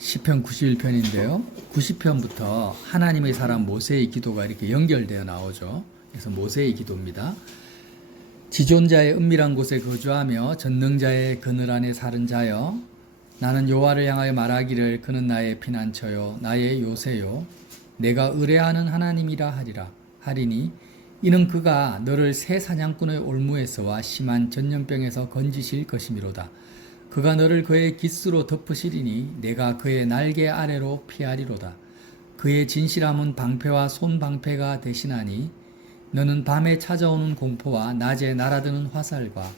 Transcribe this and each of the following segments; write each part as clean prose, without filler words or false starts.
시편 91편인데요. 90편부터 하나님의 사람 모세의 기도가 이렇게 연결되어 나오죠. 그래서 모세의 기도입니다. 지존자의 은밀한 곳에 거주하며 전능자의 그늘 안에 사는 자여, 나는 여호와를 향하여 말하기를 그는 나의 피난처요 나의 요새요 내가 의뢰하는 하나님이라 하리니 이는 그가 너를 새 사냥꾼의 올무에서와 심한 전염병에서 건지실 것이미로다. 그가 너를 그의 깃으로 덮으시리니 내가 그의 날개 아래로 피하리로다. 그의 진실함은 방패와 손방패가 대신하니 너는 밤에 찾아오는 공포와 낮에 날아드는 화살과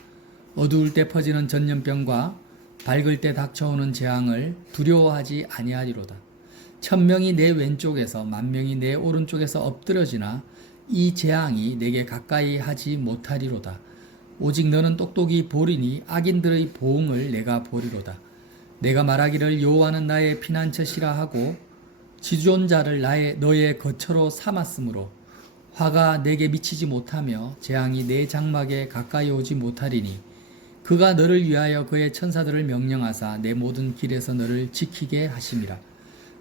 어두울 때 퍼지는 전염병과 밝을 때 닥쳐오는 재앙을 두려워하지 아니하리로다. 1000명이 내 왼쪽에서 10,000명이 내 오른쪽에서 엎드러지나 이 재앙이 내게 가까이 하지 못하리로다. 오직 너는 똑똑히 보리니 악인들의 보응을 내가 보리로다. 내가 말하기를 여호와는 나의 피난처시라 하고 지존자를 너의 거처로 삼았으므로 화가 내게 미치지 못하며 재앙이 내 장막에 가까이 오지 못하리니 그가 너를 위하여 그의 천사들을 명령하사 내 모든 길에서 너를 지키게 하심이라.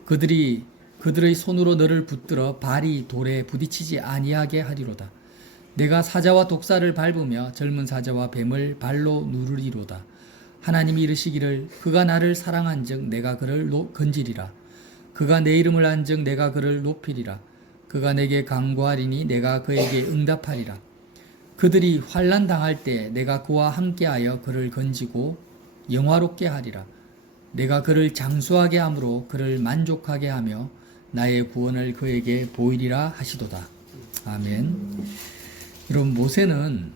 그들의 손으로 너를 붙들어 발이 돌에 부딪히지 아니하게 하리로다. 내가 사자와 독사를 밟으며 젊은 사자와 뱀을 발로 누르리로다. 하나님이 이르시기를 그가 나를 사랑한즉 내가 그를 건지리라. 그가 내 이름을 안즉 내가 그를 높이리라. 그가 내게 간구하리니 내가 그에게 응답하리라. 그들이 환난 당할 때 내가 그와 함께하여 그를 건지고 영화롭게 하리라. 내가 그를 장수하게 함으로 그를 만족하게 하며 나의 구원을 그에게 보이리라 하시도다. 아멘. 여러분, 모세는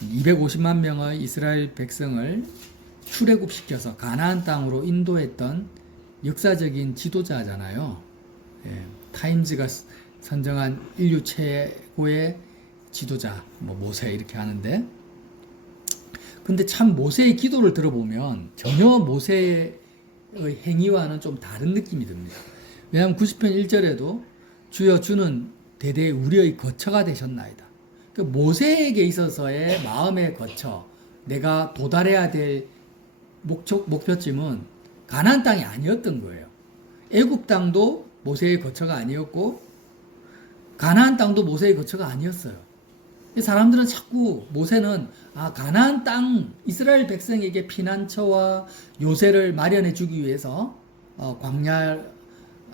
250만 명의 이스라엘 백성을 출애굽시켜서 가나안 땅으로 인도했던 역사적인 지도자잖아요. 타임즈가 선정한 인류 최고의 지도자, 모세 이렇게 하는데, 근데 참 모세의 기도를 들어보면 전혀 모세의 행위와는 좀 다른 느낌이 듭니다. 왜냐하면 90편 1절에도 주여 주는 대대 우리의 거처가 되셨나이다. 모세에게 있어서의 마음의 거처, 내가 도달해야 될 목표점은 가나안 땅이 아니었던 거예요. 애굽 땅도 모세의 거처가 아니었고 가나안 땅도 모세의 거처가 아니었어요. 사람들은 자꾸 모세는 가나안 땅 이스라엘 백성에게 피난처와 요새를 마련해 주기 위해서 광야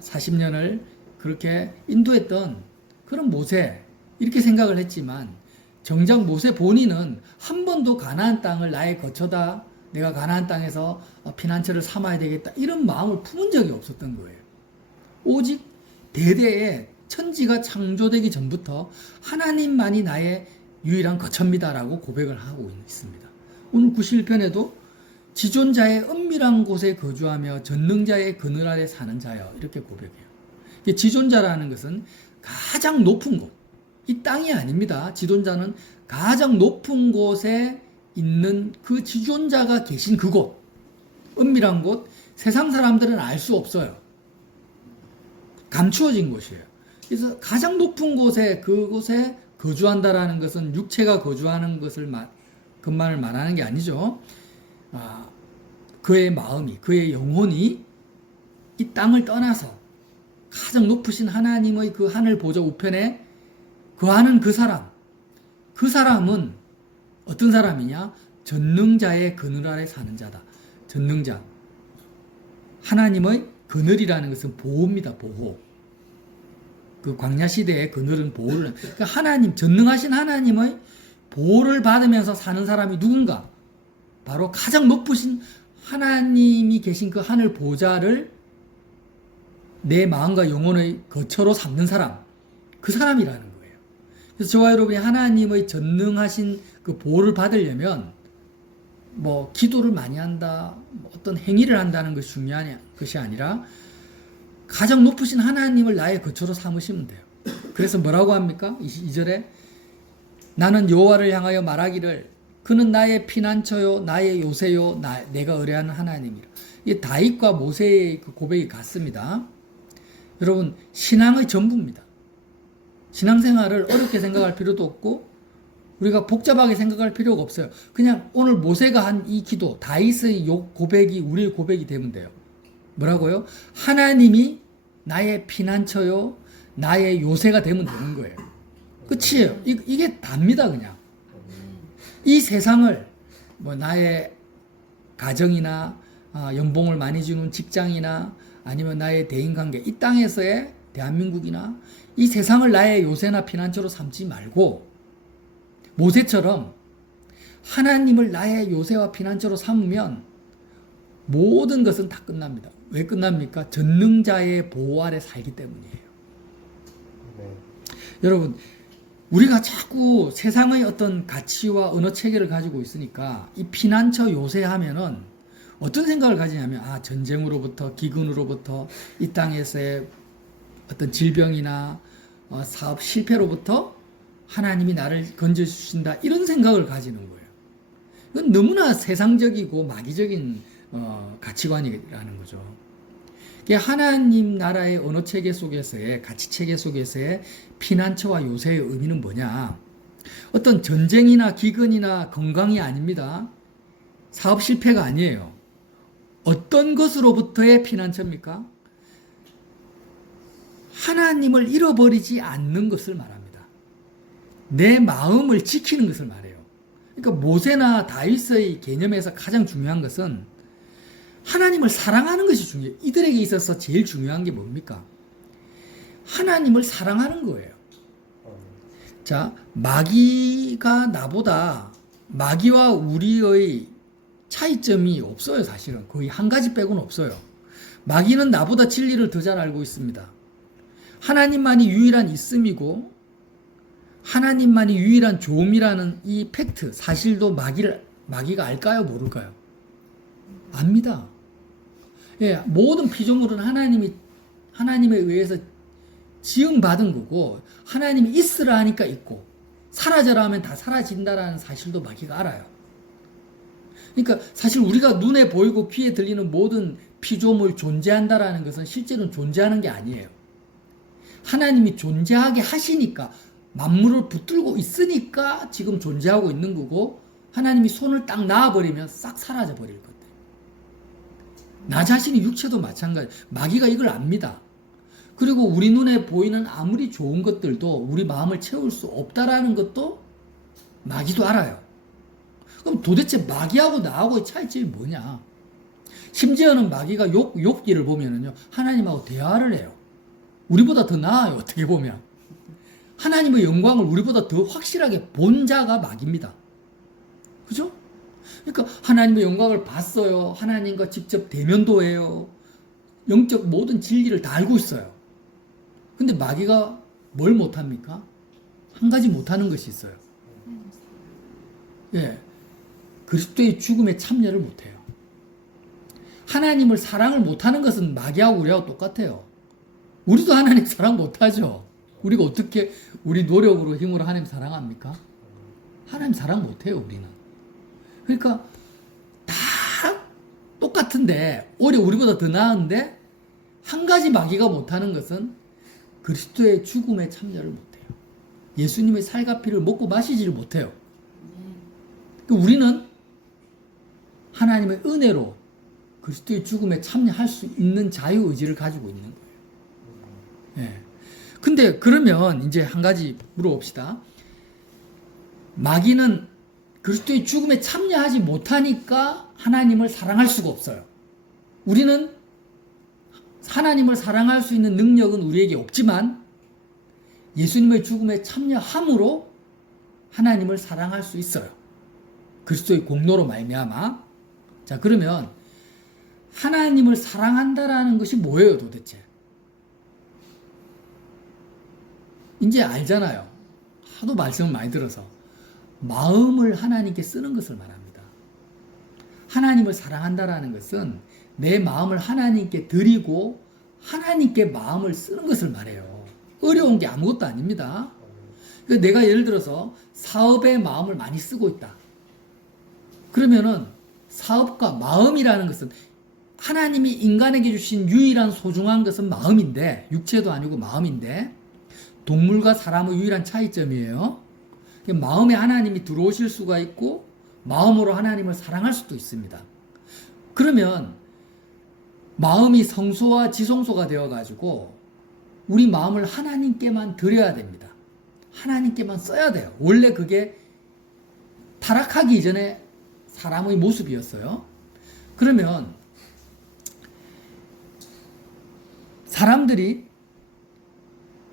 40년을 그렇게 인도했던 그런 모세 이렇게 생각을 했지만 정작 모세 본인은 한 번도 가나안 땅을 나의 거처다, 내가 가나안 땅에서 피난처를 삼아야 되겠다 이런 마음을 품은 적이 없었던 거예요. 오직 대대에 천지가 창조되기 전부터 하나님만이 나의 유일한 거처입니다라고 고백을 하고 있습니다. 오늘 91편에도 지존자의 은밀한 곳에 거주하며 전능자의 그늘 아래 사는 자여 이렇게 고백해요. 지존자라는 것은 가장 높은 곳, 이 땅이 아닙니다. 지존자는 가장 높은 곳에 있는 그 지존자가 계신 그곳, 은밀한 곳, 세상 사람들은 알 수 없어요. 감추어진 곳이에요. 그래서 가장 높은 곳에 그곳에 거주한다라는 것은 육체가 거주하는 그것만을 말하는 게 아니죠. 그의 마음이, 그의 영혼이 이 땅을 떠나서 가장 높으신 하나님의 그 하늘 보좌 우편에 거하는 그 사람은 어떤 사람이냐? 전능자의 그늘 아래 사는 자다. 전능자. 하나님의 그늘이라는 것은 보호입니다. 보호. 그 광야 시대의 그늘은 보호를. 그러니까 전능하신 하나님의 보호를 받으면서 사는 사람이 누군가? 바로 가장 높으신 하나님이 계신 그 하늘 보좌를 내 마음과 영혼의 거처로 삼는 사람. 그 사람이라는 거예요. 그래서 저와 여러분이 하나님의 전능하신 그 보호를 받으려면 기도를 많이 한다, 어떤 행위를 한다는 것이 중요한 것이 아니라 가장 높으신 하나님을 나의 거처로 삼으시면 돼요. 그래서 뭐라고 합니까? 2절에 나는 여호와를 향하여 말하기를 그는 나의 피난처요 나의 요새요 내가 의뢰하는 하나님이라. 이 다윗과 모세의 그 고백이 같습니다. 여러분, 신앙의 전부입니다. 신앙생활을 어렵게 생각할 필요도 없고 우리가 복잡하게 생각할 필요가 없어요. 그냥 오늘 모세가 한 이 기도, 다윗의 고백이 우리의 고백이 되면 돼요. 뭐라고요? 하나님이 나의 피난처요, 나의 요새가 되면 되는 거예요. 끝이에요. 이게 답니다, 그냥. 이 세상을 뭐 나의 가정이나 연봉을 많이 주는 직장이나 아니면 나의 대인관계, 이 땅에서의 대한민국이나 이 세상을 나의 요새나 피난처로 삼지 말고 모세처럼 하나님을 나의 요새와 피난처로 삼으면 모든 것은 다 끝납니다. 왜 끝납니까? 전능자의 보호 아래 살기 때문이에요. 네. 여러분, 우리가 자꾸 세상의 어떤 가치와 언어 체계를 가지고 있으니까 이 피난처 요새 하면은 어떤 생각을 가지냐면 전쟁으로부터 기근으로부터 이 땅에서의 어떤 질병이나 사업 실패로부터 하나님이 나를 건져주신다, 이런 생각을 가지는 거예요. 이건 너무나 세상적이고 마귀적인 가치관이라는 거죠. 하나님 나라의 언어 체계 속에서의 가치 체계 속에서의 피난처와 요새의 의미는 뭐냐? 어떤 전쟁이나 기근이나 건강이 아닙니다. 사업 실패가 아니에요. 어떤 것으로부터의 피난처입니까? 하나님을 잃어버리지 않는 것을 말합니다. 내 마음을 지키는 것을 말해요. 그러니까 모세나 다윗의 개념에서 가장 중요한 것은 하나님을 사랑하는 것이 중요해요. 이들에게 있어서 제일 중요한 게 뭡니까? 하나님을 사랑하는 거예요. 자, 마귀가 마귀와 우리의 차이점이 없어요, 사실은. 거의 한 가지 빼고는 없어요. 마귀는 나보다 진리를 더 잘 알고 있습니다. 하나님만이 유일한 있음이고, 하나님만이 유일한 조음이라는 이 팩트, 사실도 마귀가 알까요, 모를까요? 압니다. 예, 모든 피조물은 하나님에 의해서 지음받은 거고, 하나님이 있으라 하니까 있고, 사라져라 하면 다 사라진다라는 사실도 마귀가 알아요. 그러니까 사실 우리가 눈에 보이고 귀에 들리는 모든 피조물 존재한다라는 것은 실제로는 존재하는 게 아니에요. 하나님이 존재하게 하시니까, 만물을 붙들고 있으니까 지금 존재하고 있는 거고, 하나님이 손을 딱 놔버리면 싹 사라져 버릴 건데. 나 자신이 육체도 마찬가지. 마귀가 이걸 압니다. 그리고 우리 눈에 보이는 아무리 좋은 것들도 우리 마음을 채울 수 없다라는 것도 마귀도 알아요. 그럼 도대체 마귀하고 나하고의 차이점이 뭐냐? 심지어는 마귀가 욥기를 보면은요, 하나님하고 대화를 해요. 우리보다 더 나아요, 어떻게 보면. 하나님의 영광을 우리보다 더 확실하게 본 자가 마귀입니다. 그죠? 그러니까 하나님의 영광을 봤어요. 하나님과 직접 대면도 해요. 영적 모든 진리를 다 알고 있어요. 근데 마귀가 뭘 못합니까? 한 가지 못하는 것이 있어요. 예, 그리스도의 죽음에 참여를 못해요. 하나님을 사랑을 못하는 것은 마귀하고 우리하고 똑같아요. 우리도 하나님 사랑 못하죠. 우리가 어떻게 우리 노력으로 힘으로 하나님 사랑합니까? 하나님 사랑 못해요, 우리는. 그러니까 다 똑같은데 오히려 우리보다 더 나은데 한 가지 마귀가 못하는 것은 그리스도의 죽음에 참여를 못해요. 예수님의 살과 피를 먹고 마시지를 못해요. 우리는 하나님의 은혜로 그리스도의 죽음에 참여할 수 있는 자유의지를 가지고 있는 거예요. 예. 근데 그러면 이제 한 가지 물어봅시다. 마귀는 그리스도의 죽음에 참여하지 못하니까 하나님을 사랑할 수가 없어요. 우리는 하나님을 사랑할 수 있는 능력은 우리에게 없지만 예수님의 죽음에 참여함으로 하나님을 사랑할 수 있어요. 그리스도의 공로로 말미암아. 자, 그러면 하나님을 사랑한다라는 것이 뭐예요, 도대체? 이제 알잖아요. 하도 말씀을 많이 들어서. 마음을 하나님께 쓰는 것을 말합니다. 하나님을 사랑한다라는 것은 내 마음을 하나님께 드리고 하나님께 마음을 쓰는 것을 말해요. 어려운 게 아무것도 아닙니다. 내가 예를 들어서 사업에 마음을 많이 쓰고 있다. 그러면은 사업과 마음이라는 것은 하나님이 인간에게 주신 유일한 소중한 것은 마음인데, 육체도 아니고 마음인데, 동물과 사람의 유일한 차이점이에요. 마음에 하나님이 들어오실 수가 있고 마음으로 하나님을 사랑할 수도 있습니다. 그러면 마음이 성소와 지성소가 되어가지고 우리 마음을 하나님께만 드려야 됩니다. 하나님께만 써야 돼요. 원래 그게 타락하기 이전에 사람의 모습이었어요. 그러면 사람들이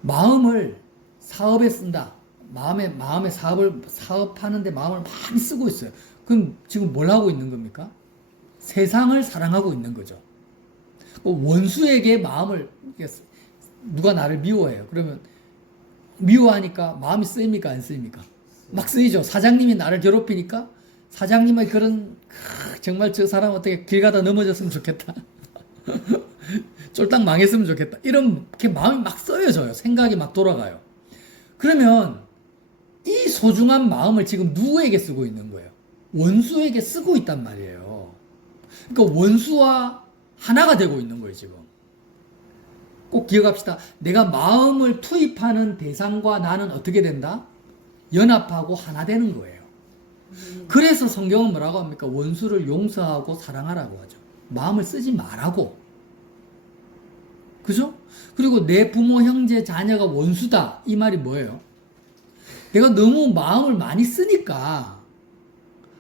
마음을 사업에 쓴다. 마음에 사업하는데 마음을 많이 쓰고 있어요. 그럼 지금 뭘 하고 있는 겁니까? 세상을 사랑하고 있는 거죠. 원수에게 마음을, 누가 나를 미워해요. 그러면 미워하니까 마음이 쓰입니까? 안 쓰입니까? 막 쓰이죠. 사장님이 나를 괴롭히니까 사장님의 그런, 정말 저 사람 어떻게 길 가다 넘어졌으면 좋겠다. 쫄딱 망했으면 좋겠다. 이렇게 마음이 막 쓰여져요. 생각이 막 돌아가요. 그러면 이 소중한 마음을 지금 누구에게 쓰고 있는 거예요? 원수에게 쓰고 있단 말이에요. 그러니까 원수와 하나가 되고 있는 거예요, 지금. 꼭 기억합시다. 내가 마음을 투입하는 대상과 나는 어떻게 된다? 연합하고 하나 되는 거예요. 그래서 성경은 뭐라고 합니까? 원수를 용서하고 사랑하라고 하죠. 마음을 쓰지 말라고. 그죠? 그리고 내 부모, 형제, 자녀가 원수다. 이 말이 뭐예요? 내가 너무 마음을 많이 쓰니까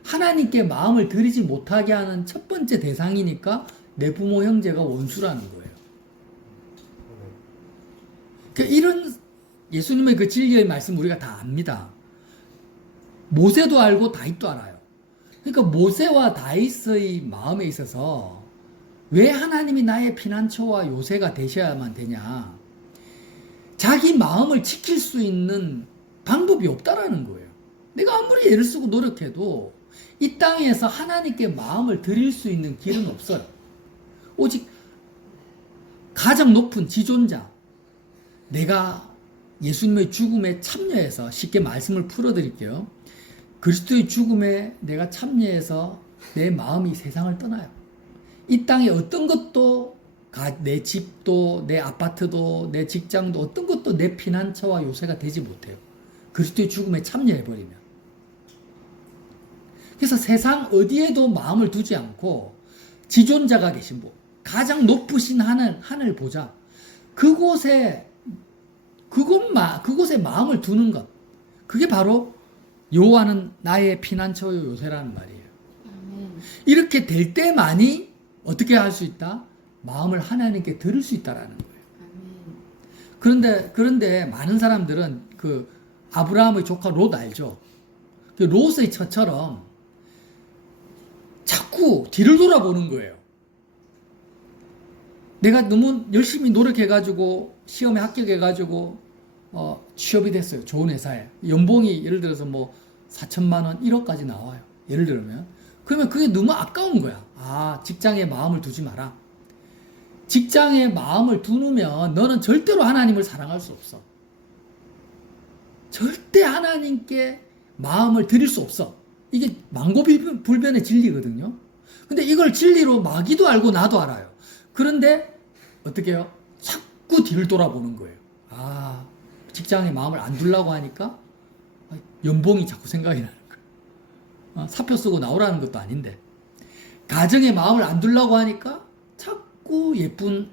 하나님께 마음을 들이지 못하게 하는 첫 번째 대상이니까 내 부모, 형제가 원수라는 거예요. 그러니까 이런 예수님의 그 진리의 말씀 우리가 다 압니다. 모세도 알고 다윗도 알아요. 그러니까 모세와 다윗의 마음에 있어서 왜 하나님이 나의 피난처와 요새가 되셔야만 되냐? 자기 마음을 지킬 수 있는 방법이 없다라는 거예요. 내가 아무리 애를 쓰고 노력해도 이 땅에서 하나님께 마음을 드릴 수 있는 길은 없어요. 오직 가장 높은 지존자, 내가 예수님의 죽음에 참여해서, 쉽게 말씀을 풀어드릴게요. 그리스도의 죽음에 내가 참여해서 내 마음이 세상을 떠나요. 이 땅에 어떤 것도, 내 집도, 내 아파트도, 내 직장도, 어떤 것도 내 피난처와 요새가 되지 못해요. 그리스도의 죽음에 참여해버리면. 그래서 세상 어디에도 마음을 두지 않고 지존자가 계신 분, 가장 높으신 하늘 보자, 그곳에 마음을 두는 것, 그게 바로 여호와는 나의 피난처요 요새라는 말이에요. 이렇게 될 때만이 어떻게 할 수 있다? 마음을 하나님께 들을 수 있다라는 거예요. 그런데 많은 사람들은 그 아브라함의 조카 롯 알죠? 그 롯의 처처럼 자꾸 뒤를 돌아보는 거예요. 내가 너무 열심히 노력해가지고 시험에 합격해가지고 취업이 됐어요. 좋은 회사에. 연봉이 예를 들어서 뭐 4천만 원, 1억까지 나와요. 예를 들면. 그러면 그게 너무 아까운 거야. 아, 직장에 마음을 두지 마라. 직장에 마음을 두면 너는 절대로 하나님을 사랑할 수 없어. 절대 하나님께 마음을 드릴 수 없어. 이게 망고불변의 진리거든요. 근데 이걸 진리로 마귀도 알고 나도 알아요. 그런데 어떻게 해요? 자꾸 뒤를 돌아보는 거예요. 아, 직장에 마음을 안 두려고 하니까 연봉이 자꾸 생각이 나는 거예요. 사표 쓰고 나오라는 것도 아닌데. 가정에 마음을 안 두려고 하니까 자꾸 예쁜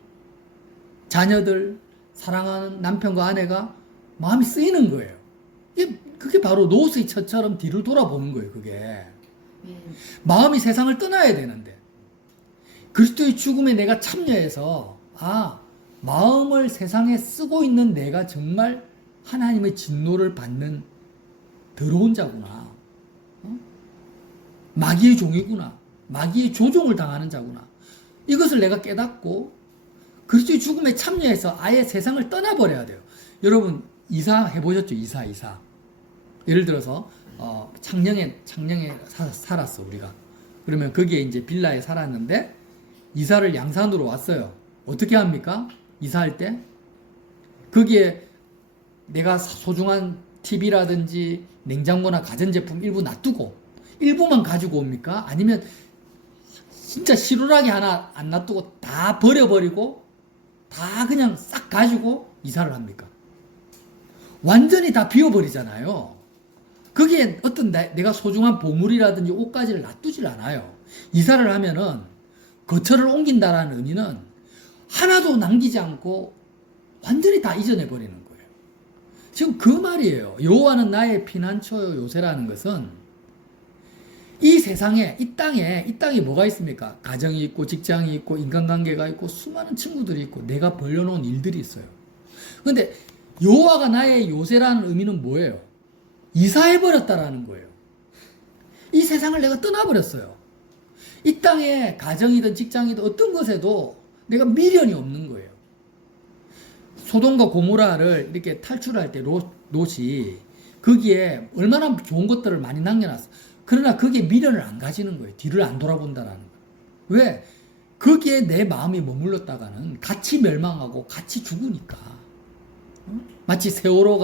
자녀들, 사랑하는 남편과 아내가 마음이 쓰이는 거예요. 그게 바로 롯의 처처럼 뒤를 돌아보는 거예요, 그게. 마음이 세상을 떠나야 되는데. 그리스도의 죽음에 내가 참여해서, 마음을 세상에 쓰고 있는 내가 정말 하나님의 진노를 받는 더러운 자구나. 마귀의 종이구나. 마귀의 조종을 당하는 자구나. 이것을 내가 깨닫고 그리스도의 죽음에 참여해서 아예 세상을 떠나버려야 돼요. 여러분 이사 해보셨죠? 이사. 예를 들어서 창녕에 살았어 우리가. 그러면 거기에 이제 빌라에 살았는데 이사를 양산으로 왔어요. 어떻게 합니까? 이사할 때 거기에 내가 소중한 TV라든지 냉장고나 가전제품 일부 놔두고 일부만 가지고 옵니까? 아니면 진짜 시루라기 하나 안 놔두고 다 버려버리고 다 그냥 싹 가지고 이사를 합니까? 완전히 다 비워버리잖아요. 거기에 어떤 내가 소중한 보물이라든지 옷가지를 놔두질 않아요. 이사를 하면은 거처를 옮긴다라는 의미는 하나도 남기지 않고 완전히 다 잊어내 버리는 거예요. 지금 그 말이에요. 여호와는 나의 피난처요 요새라는 것은 이 세상에 이 땅에 뭐가 있습니까? 가정이 있고 직장이 있고 인간관계가 있고 수많은 친구들이 있고 내가 벌려놓은 일들이 있어요. 그런데 여호와가 나의 요새라는 의미는 뭐예요? 이사해버렸다라는 거예요. 이 세상을 내가 떠나버렸어요. 이 땅에 가정이든 직장이든 어떤 것에도 내가 미련이 없는 거예요. 소돔과 고모라를 이렇게 탈출할 때 롯이 거기에 얼마나 좋은 것들을 많이 남겨놨어. 그러나 거기에 미련을 안 가지는 거예요. 뒤를 안 돌아본다라는 거예요. 왜? 거기에 내 마음이 머물렀다가는 같이 멸망하고 같이 죽으니까. 마치 세월호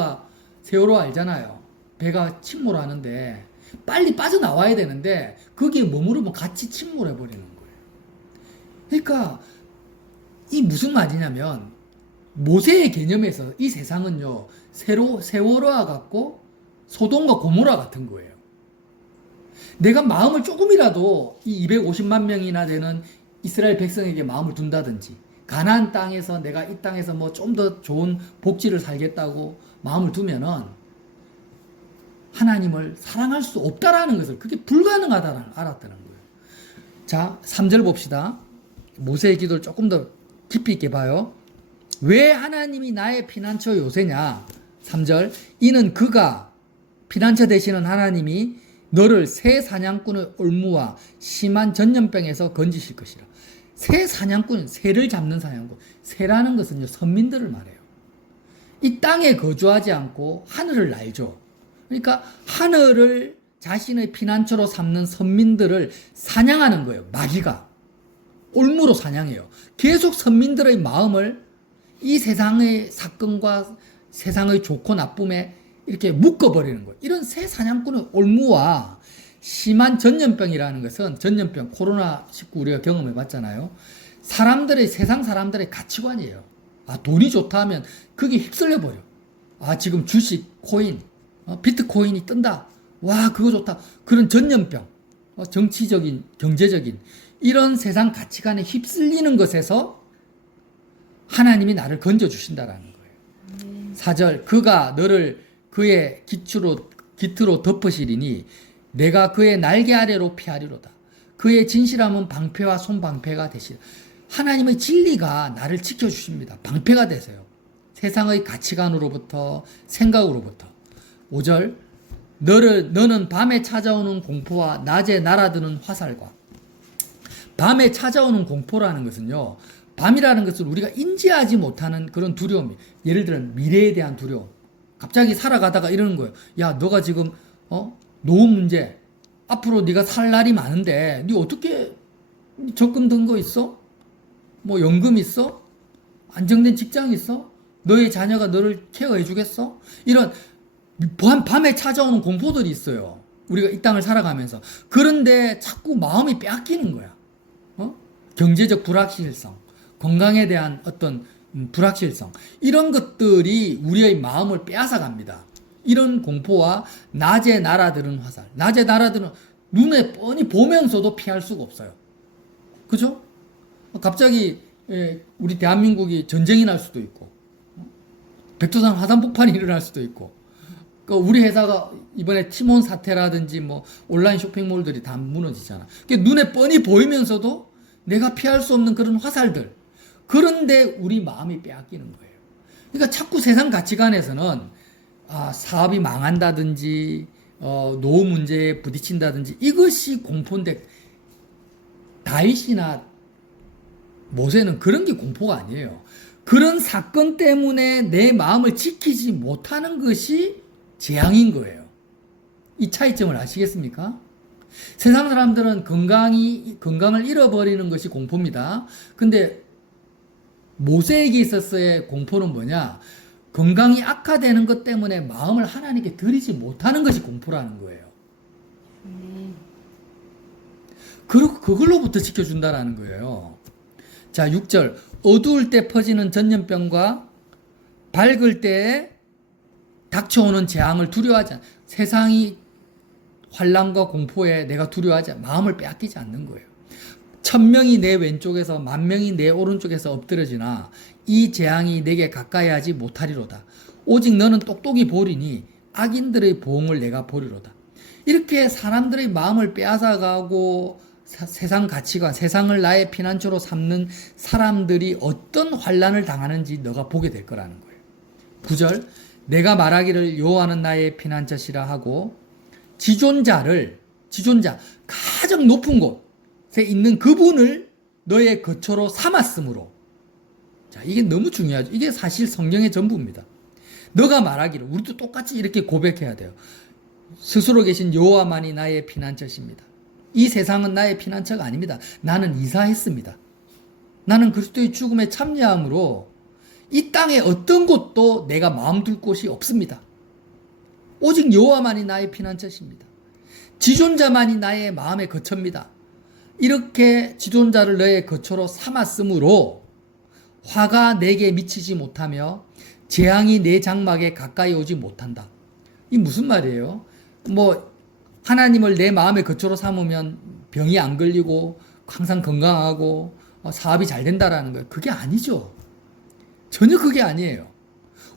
알잖아요. 배가 침몰하는데 빨리 빠져나와야 되는데 거기에 머무르면 같이 침몰해버리는 거예요. 그러니까 이 무슨 말이냐면 모세의 개념에서 이 세상은요 세월호와 같고 소돔과 고모라 같은 거예요. 내가 마음을 조금이라도 이 250만 명이나 되는 이스라엘 백성에게 마음을 둔다든지 가나안 땅에서 내가 이 땅에서 뭐 좀 더 좋은 복지를 살겠다고 마음을 두면은 하나님을 사랑할 수 없다라는 것을 그게 불가능하다는 알았다는 거예요. 자, 3절 봅시다. 모세의 기도를 조금 더 깊이 있게 봐요. 왜 하나님이 나의 피난처 요새냐? 3절. 이는 그가 피난처 되시는 하나님이 너를 새 사냥꾼의 올무와 심한 전염병에서 건지실 것이라. 새 사냥꾼, 새를 잡는 사냥꾼. 새라는 것은요, 선민들을 말해요. 이 땅에 거주하지 않고 하늘을 날죠. 그러니까 하늘을 자신의 피난처로 삼는 선민들을 사냥하는 거예요. 마귀가. 올무로 사냥해요. 계속 선민들의 마음을 이 세상의 사건과 세상의 좋고 나쁨에 이렇게 묶어버리는 거예요. 이런 새 사냥꾼의 올무와 심한 전염병이라는 것은 전염병, 코로나19 우리가 경험해 봤잖아요. 세상 사람들의 가치관이에요. 아, 돈이 좋다 하면 그게 휩쓸려 버려. 아, 지금 주식, 코인, 비트코인이 뜬다. 와, 그거 좋다. 그런 전염병, 정치적인, 경제적인 이런 세상 가치관에 휩쓸리는 것에서 하나님이 나를 건져주신다라는 거예요. 4절, 그가 너를 그의 깃으로 덮으시리니 내가 그의 날개 아래로 피하리로다. 그의 진실함은 방패와 손방패가 되시라. 하나님의 진리가 나를 지켜주십니다. 방패가 되세요. 세상의 가치관으로부터 생각으로부터. 5절, 너는 밤에 찾아오는 공포와 낮에 날아드는 화살과. 밤에 찾아오는 공포라는 것은요, 밤이라는 것을 우리가 인지하지 못하는 그런 두려움이, 예를 들어 미래에 대한 두려움. 갑자기 살아가다가 이러는 거예요. 야, 너가 지금 노후 문제, 앞으로 네가 살 날이 많은데 네 어떻게 적금 든 거 있어? 뭐 연금 있어? 안정된 직장 있어? 너의 자녀가 너를 케어해 주겠어? 이런 밤에 찾아오는 공포들이 있어요. 우리가 이 땅을 살아가면서. 그런데 자꾸 마음이 빼앗기는 거야. 경제적 불확실성, 건강에 대한 어떤 불확실성, 이런 것들이 우리의 마음을 빼앗아 갑니다. 이런 공포와 낮에 날아드는 화살, 낮에 날아드는, 눈에 뻔히 보면서도 피할 수가 없어요. 그죠? 갑자기 우리 대한민국이 전쟁이 날 수도 있고, 백두산 화산 폭발이 일어날 수도 있고, 우리 회사가 이번에 티몬 사태라든지 뭐 온라인 쇼핑몰들이 다 무너지잖아. 눈에 뻔히 보이면서도 내가 피할 수 없는 그런 화살들. 그런데 우리 마음이 빼앗기는 거예요. 그러니까 자꾸 세상 가치관에서는 사업이 망한다든지 노후 문제에 부딪힌다든지 이것이 공포인데, 다윗이나 모세는 그런 게 공포가 아니에요. 그런 사건 때문에 내 마음을 지키지 못하는 것이 재앙인 거예요. 이 차이점을 아시겠습니까? 세상 사람들은 건강을 잃어버리는 것이 공포입니다. 근데 모세에게 있어서의 공포는 뭐냐? 건강이 악화되는 것 때문에 마음을 하나님께 드리지 못하는 것이 공포라는 거예요. 그리고 그걸로부터 지켜준다라는 거예요. 자, 6절. 어두울 때 퍼지는 전염병과 밝을 때에 닥쳐오는 재앙을 두려워하지 않아. 세상이 환난과 공포에 내가 두려워하지 않아. 마음을 빼앗기지 않는 거예요. 천명이 내 왼쪽에서 만명이 내 오른쪽에서 엎드러지나 이 재앙이 내게 가까이 하지 못하리로다. 오직 너는 똑똑히 보리니 악인들의 보응을 내가 보리로다. 이렇게 사람들의 마음을 빼앗아가고 세상 가치관, 세상을 나의 피난처로 삼는 사람들이 어떤 환난을 당하는지 너가 보게 될 거라는 거예요. 9절, 내가 말하기를 여호와는 나의 피난처시라 하고 지존자, 가장 높은 곳에 있는 그분을 너의 거처로 삼았으므로. 자, 이게 너무 중요하죠. 이게 사실 성경의 전부입니다. 너가 말하기를, 우리도 똑같이 이렇게 고백해야 돼요. 스스로 계신 여호와만이 나의 피난처십니다. 이 세상은 나의 피난처가 아닙니다. 나는 이사했습니다. 나는 그리스도의 죽음에 참여함으로 이 땅의 어떤 곳도 내가 마음 둘 곳이 없습니다. 오직 여호와만이 나의 피난처십니다. 지존자만이 나의 마음의 거처입니다. 이렇게 지존자를 너의 거처로 삼았으므로 화가 내게 미치지 못하며 재앙이 내 장막에 가까이 오지 못한다. 이 무슨 말이에요? 하나님을 내 마음의 거처로 삼으면 병이 안 걸리고 항상 건강하고 사업이 잘 된다라는 거예요. 그게 아니죠. 전혀 그게 아니에요.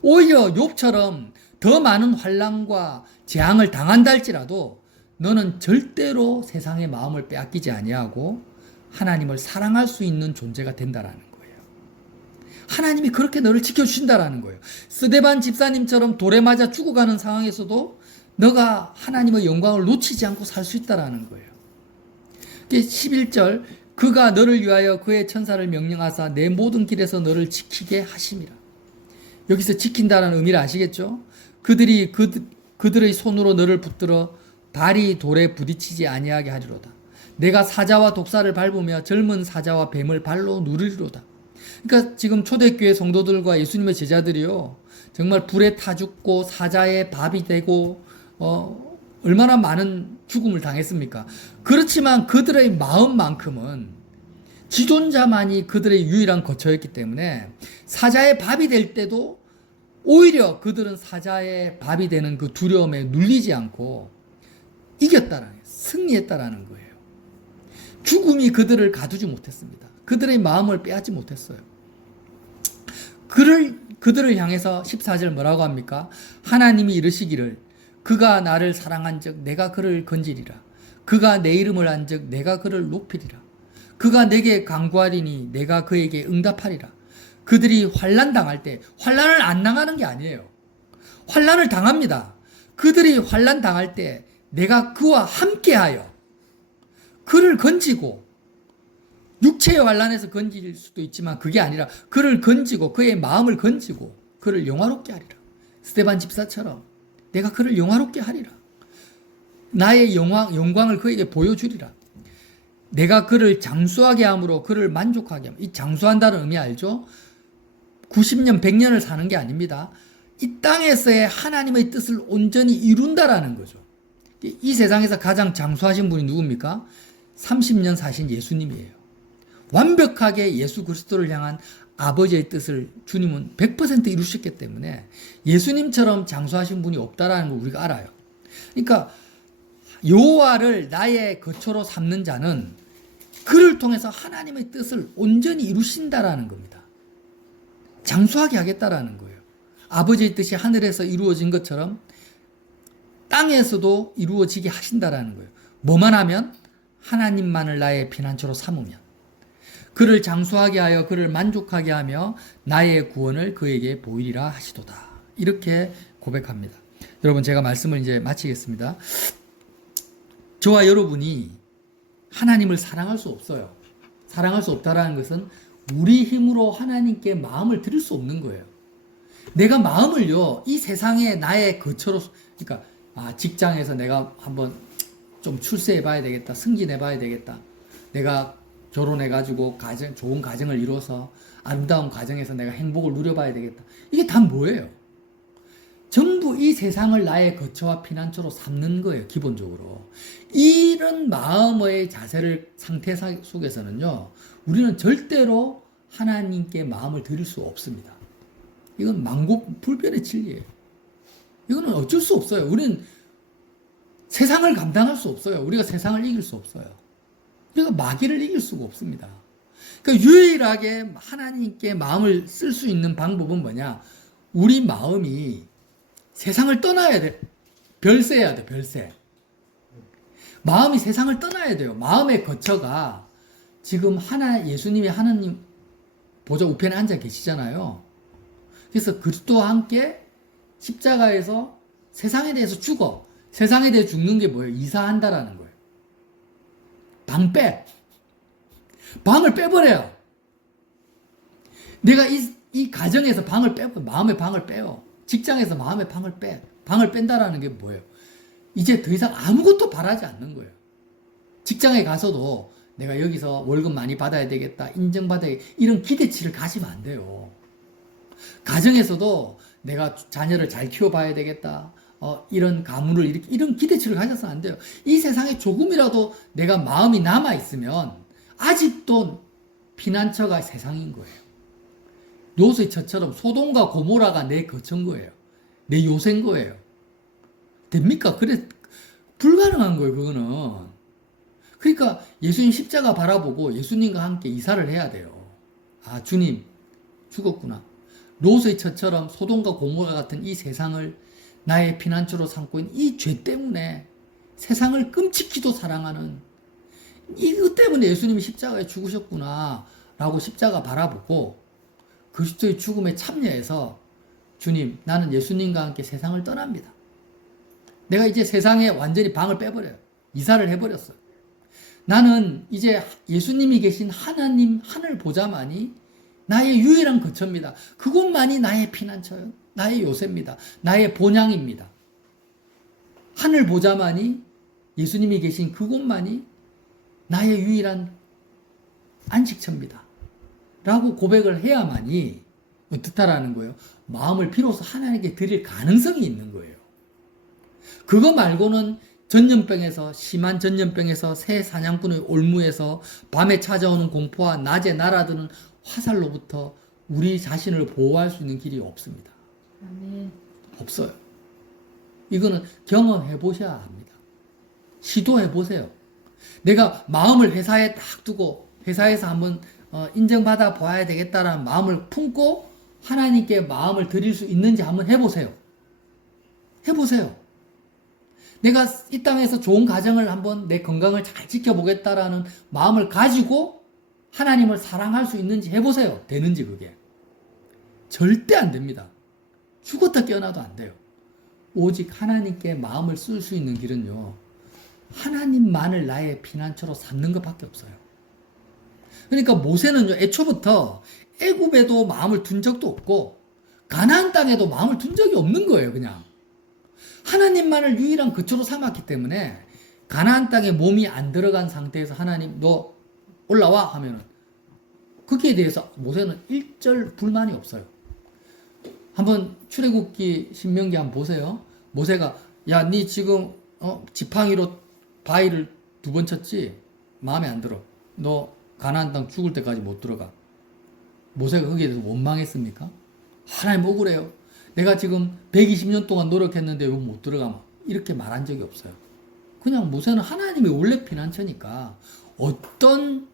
오히려 욥처럼 더 많은 환난과 재앙을 당한다 할지라도 너는 절대로 세상의 마음을 빼앗기지 아니하고 하나님을 사랑할 수 있는 존재가 된다라는 거예요. 하나님이 그렇게 너를 지켜주신다라는 거예요. 스데반 집사님처럼 돌에 맞아 죽어가는 상황에서도 너가 하나님의 영광을 놓치지 않고 살 수 있다라는 거예요. 11절, 그가 너를 위하여 그의 천사를 명령하사 내 모든 길에서 너를 지키게 하심이라. 여기서 지킨다는 의미를 아시겠죠? 그들이 그들의 손으로 너를 붙들어 발이 돌에 부딪히지 아니하게 하리로다. 내가 사자와 독사를 밟으며 젊은 사자와 뱀을 발로 누르리로다. 그러니까 지금 초대교회 성도들과 예수님의 제자들이요, 정말 불에 타 죽고 사자의 밥이 되고 얼마나 많은 죽음을 당했습니까? 그렇지만 그들의 마음만큼은 지존자만이 그들의 유일한 거처였기 때문에 사자의 밥이 될 때도 오히려 그들은 사자의 밥이 되는 그 두려움에 눌리지 않고 이겼다라는 거예요. 승리했다라는 거예요. 죽음이 그들을 가두지 못했습니다. 그들의 마음을 빼앗지 못했어요. 그들을 향해서 14절 뭐라고 합니까? 하나님이 이르시기를 그가 나를 사랑한 즉 내가 그를 건지리라. 그가 내 이름을 안 즉 내가 그를 높이리라. 그가 내게 간구하리니 내가 그에게 응답하리라. 그들이 환난 당할 때, 환난을 안 당하는 게 아니에요. 환난을 당합니다. 그들이 환난 당할 때 내가 그와 함께하여 그를 건지고, 육체의 환난에서 건질 수도 있지만 그게 아니라 그를 건지고 그의 마음을 건지고 그를 영화롭게 하리라. 스데반 집사처럼 내가 그를 영화롭게 하리라. 나의 영광을 그에게 보여주리라. 내가 그를 장수하게 함으로 그를 만족하게 함. 이 장수한다는 의미 알죠? 90년, 100년을 사는 게 아닙니다. 이 땅에서의 하나님의 뜻을 온전히 이룬다라는 거죠. 이 세상에서 가장 장수하신 분이 누굽니까? 30년 사신 예수님이에요. 완벽하게 예수 그리스도를 향한 아버지의 뜻을 주님은 100% 이루셨기 때문에 예수님처럼 장수하신 분이 없다라는 걸 우리가 알아요. 그러니까 여호와를 나의 거처로 삼는 자는 그를 통해서 하나님의 뜻을 온전히 이루신다라는 겁니다. 장수하게 하겠다라는 거예요. 아버지의 뜻이 하늘에서 이루어진 것처럼 땅에서도 이루어지게 하신다라는 거예요. 뭐만 하면? 하나님만을 나의 피난처로 삼으면. 그를 장수하게 하여 그를 만족하게 하며 나의 구원을 그에게 보이리라 하시도다. 이렇게 고백합니다. 여러분, 제가 말씀을 이제 마치겠습니다. 저와 여러분이 하나님을 사랑할 수 없어요. 사랑할 수 없다라는 것은 우리 힘으로 하나님께 마음을 드릴 수 없는 거예요. 내가 마음을요, 이 세상에 나의 거처로, 그러니까 직장에서 내가 한번 좀 출세해 봐야 되겠다, 승진해 봐야 되겠다, 내가 결혼해가지고 좋은 가정을 이뤄서 아름다운 가정에서 내가 행복을 누려봐야 되겠다. 이게 다 뭐예요? 전부 이 세상을 나의 거처와 피난처로 삼는 거예요, 기본적으로. 이런 마음의 상태 속에서는요, 우리는 절대로 하나님께 마음을 드릴 수 없습니다. 이건 만고불변의 진리예요. 이거는 어쩔 수 없어요. 우리는 세상을 감당할 수 없어요. 우리가 세상을 이길 수 없어요. 우리가 마귀를 이길 수가 없습니다. 그러니까 유일하게 하나님께 마음을 쓸 수 있는 방법은 뭐냐? 우리 마음이 세상을 떠나야 돼. 별세해야 돼, 별세. 마음이 세상을 떠나야 돼요. 마음의 거처가 지금 예수님이 하나님 보좌 우편에 앉아 계시잖아요. 그래서 그리스도와 함께 십자가에서 세상에 대해서 죽어. 세상에 대해 죽는 게 뭐예요? 이사한다라는 거예요. 방 빼. 방을 빼버려요. 내가 이 가정에서 방을 빼고 마음의 방을 빼요. 직장에서 마음의 방을 빼. 방을 뺀다라는 게 뭐예요? 이제 더 이상 아무것도 바라지 않는 거예요. 직장에 가서도 내가 여기서 월급 많이 받아야 되겠다, 인정받아야 되겠다, 이런 기대치를 가지면 안 돼요. 가정에서도 내가 자녀를 잘 키워봐야 되겠다, 이런 가문을 이런 기대치를 가져서는 안 돼요. 이 세상에 조금이라도 내가 마음이 남아있으면 아직도 피난처가 세상인 거예요. 롯의 처처럼 소돔과 고모라가 내 거처인 거예요. 내 요새인 거예요. 됩니까? 그래, 불가능한 거예요, 그거는. 그러니까 예수님 십자가 바라보고 예수님과 함께 이사를 해야 돼요. 아, 주님, 죽었구나. 롯의 처처럼 소돔과 고모라 같은 이 세상을 나의 피난처로 삼고 있는 이 죄 때문에 세상을 끔찍히도 사랑하는 이것 때문에 예수님이 십자가에 죽으셨구나 라고 십자가 바라보고 그리스도의 죽음에 참여해서 주님, 나는 예수님과 함께 세상을 떠납니다. 내가 이제 세상에 완전히 방을 빼버려요. 이사를 해버렸어요. 나는 이제 예수님이 계신 하나님 하늘 보좌만이 나의 유일한 거처입니다. 그곳만이 나의 피난처요. 나의 요새입니다. 나의 본향입니다. 하늘 보좌만이 예수님이 계신 그곳만이 나의 유일한 안식처입니다. 라고 고백을 해야만이 어떻다라는 거예요? 마음을 비로소 하나님께 드릴 가능성이 있는 거예요. 그거 말고는 전염병에서, 심한 전염병에서, 새 사냥꾼의 올무에서, 밤에 찾아오는 공포와 낮에 날아드는 화살로부터 우리 자신을 보호할 수 있는 길이 없습니다. 아멘. 없어요. 이거는 경험해 보셔야 합니다. 시도해 보세요. 내가 마음을 회사에 딱 두고 회사에서 한번 인정받아 봐야 되겠다라는 마음을 품고 하나님께 마음을 드릴 수 있는지 한번 해보세요. 해보세요. 내가 이 땅에서 좋은 가정을 한번 내 건강을 잘 지켜보겠다라는 마음을 가지고 하나님을 사랑할 수 있는지 해보세요. 되는지 그게. 절대 안 됩니다. 죽었다 깨어나도 안 돼요. 오직 하나님께 마음을 쓸 수 있는 길은요. 하나님만을 나의 피난처로 삼는 것밖에 없어요. 그러니까 모세는요. 애초부터 애굽에도 마음을 둔 적도 없고 가나안 땅에도 마음을 둔 적이 없는 거예요. 그냥. 하나님만을 유일한 거처로 삼았기 때문에 가나안 땅에 몸이 안 들어간 상태에서 하나님 너 올라와 하면은 거기에 대해서 모세는 일절 불만이 없어요. 한번 출애굽기 신명기 한번 보세요. 모세가 야, 니 지금 지팡이로 바위를 2번 쳤지? 마음에 안 들어. 너 가나안 땅 죽을 때까지 못 들어가. 모세가 거기에 대해서 원망했습니까? 하나님 억울해요. 내가 지금 120년 동안 노력했는데 왜 못 들어가면 이렇게 말한 적이 없어요. 그냥 모세는 하나님의 원래 피난처니까 어떤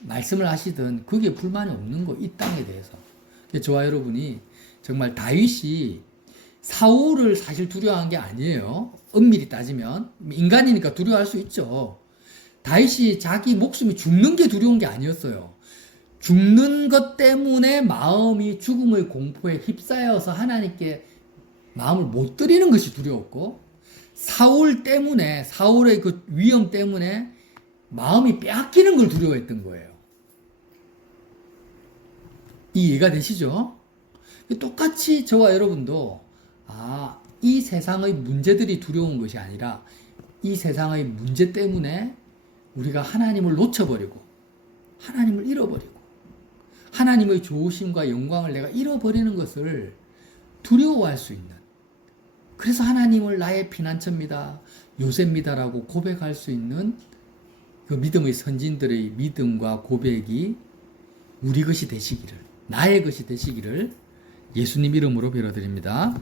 말씀을 하시든 그게 불만이 없는 거, 이 땅에 대해서. 저와 여러분이 정말 다윗이 사울을 사실 두려워한 게 아니에요. 엄밀히 따지면 인간이니까 두려워할 수 있죠. 다윗이 자기 목숨이 죽는 게 두려운 게 아니었어요. 죽는 것 때문에 마음이 죽음의 공포에 휩싸여서 하나님께 마음을 못 드리는 것이 두려웠고, 사울 때문에, 사울의 그 위험 때문에 마음이 빼앗기는 걸 두려워했던 거예요. 이해가 되시죠? 똑같이 저와 여러분도 이 세상의 문제들이 두려운 것이 아니라 이 세상의 문제 때문에 우리가 하나님을 놓쳐버리고 하나님을 잃어버리고 하나님의 좋으심과 영광을 내가 잃어버리는 것을 두려워할 수 있는, 그래서 하나님을 나의 피난처입니다, 요새입니다라고 고백할 수 있는 그 믿음의 선진들의 믿음과 고백이 우리 것이 되시기를, 나의 것이 되시기를 예수님 이름으로 빌어드립니다.